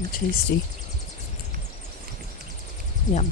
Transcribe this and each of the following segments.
and tasty. Yum.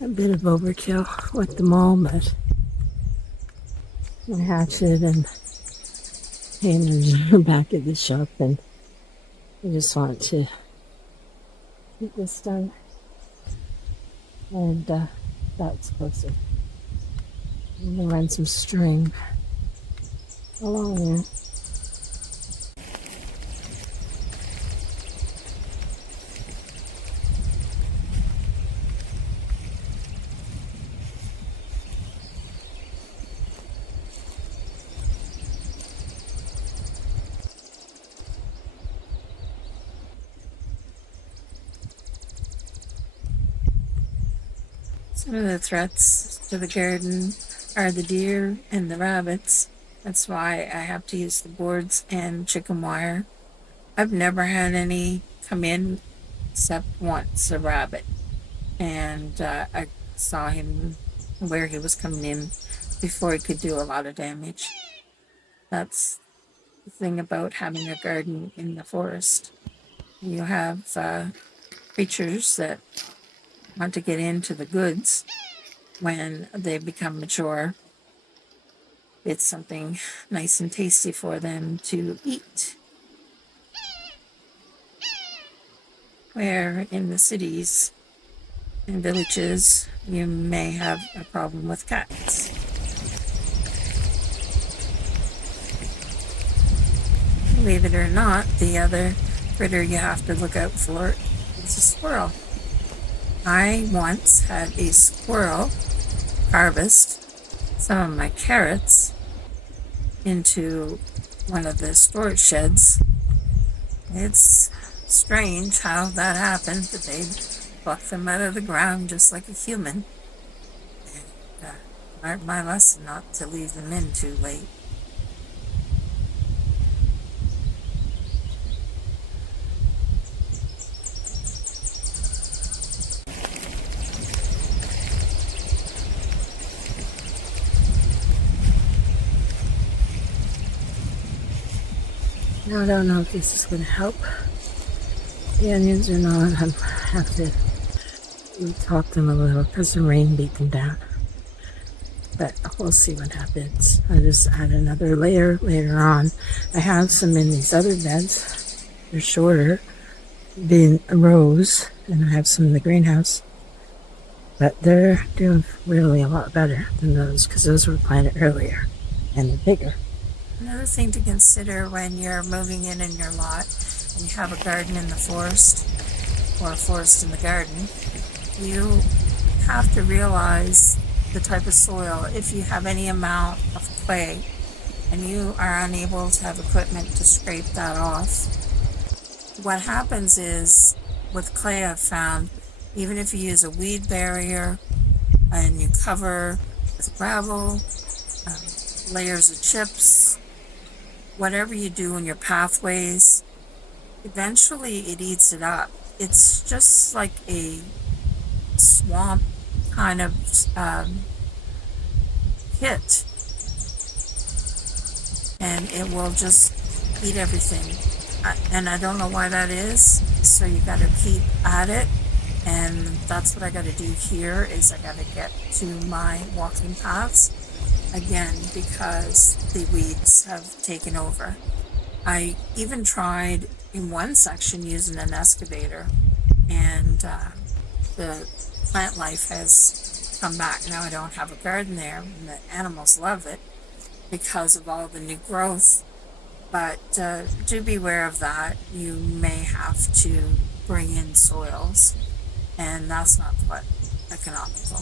A bit of overkill with the mole, but I hatchet and painters are back at the shop, and I just want to get this done. And that's closer. I'm gonna run some string along there. Some of the threats to the garden are the deer and the rabbits. That's why I have to use the boards and chicken wire. I've never had any come in except once, a rabbit. And I saw him where he was coming in before he could do a lot of damage. That's the thing about having a garden in the forest. You have creatures that want to get into the goods when they become mature. It's something nice and tasty for them to eat. Where in the cities and villages, you may have a problem with cats. Believe it or not, the other critter you have to look out for is a squirrel. I once had a squirrel harvest some of my carrots into one of the storage sheds. It's strange how that happened, but they pluck them out of the ground just like a human. And learned my lesson not to leave them in too late. Now I don't know if this is going to help the onions or not. I have to talk them a little because the rain beat them down. But we'll see what happens. I'll just add another layer later on. I have some in these other beds. They're shorter, being rows, and I have some in the greenhouse. But they're doing really a lot better than those because those were planted earlier and they're bigger. Another thing to consider when you're moving in your lot and you have a garden in the forest or a forest in the garden, you have to realize the type of soil. If you have any amount of clay and you are unable to have equipment to scrape that off, what happens is with clay, I've found, even if you use a weed barrier and you cover with gravel, layers of chips, whatever you do in your pathways, eventually it eats it up. It's just like a swamp kind of pit, and it will just eat everything. And I don't know why that is, so you got to keep at it. And that's what I got to do here, is I got to get to my walking paths again, because the weeds have taken over. I even tried in one section using an excavator, and the plant life has come back. Now I don't have a garden there, and the animals love it because of all the new growth. But do beware of that. You may have to bring in soils, and that's not quite economical.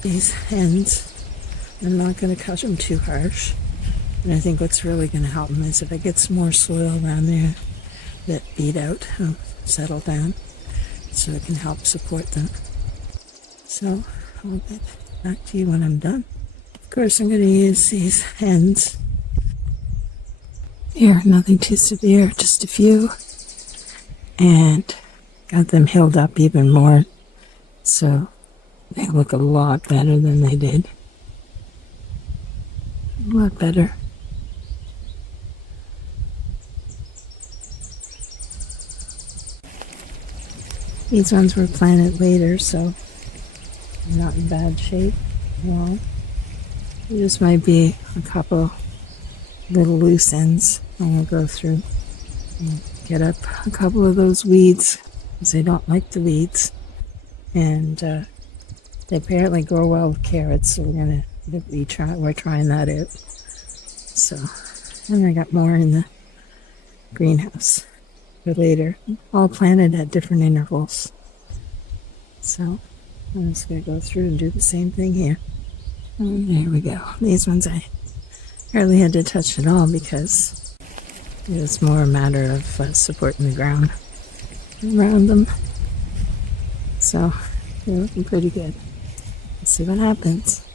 These hens, I'm not going to cut them too harsh. And I think what's really going to help them is if I get some more soil around there that beat out, settle down, so it can help support them. So I'll get back to you when I'm done. Of course, I'm going to use these hens. Here, nothing too severe, just a few. And got them healed up even more, so they look a lot better than they did. A lot better. These ones were planted later, so they're not in bad shape. Well, there just might be a couple little loose ends I'm going to go through and get up a couple of those weeds, because they don't like the weeds. And they apparently grow well with carrots, so we're trying that out. So, and I got more in the greenhouse for later, all planted at different intervals. So I'm just going to go through and do the same thing here. And there we go. These ones I hardly had to touch at all, because it was more a matter of supporting the ground around them. So they're looking pretty good. Let's see what happens.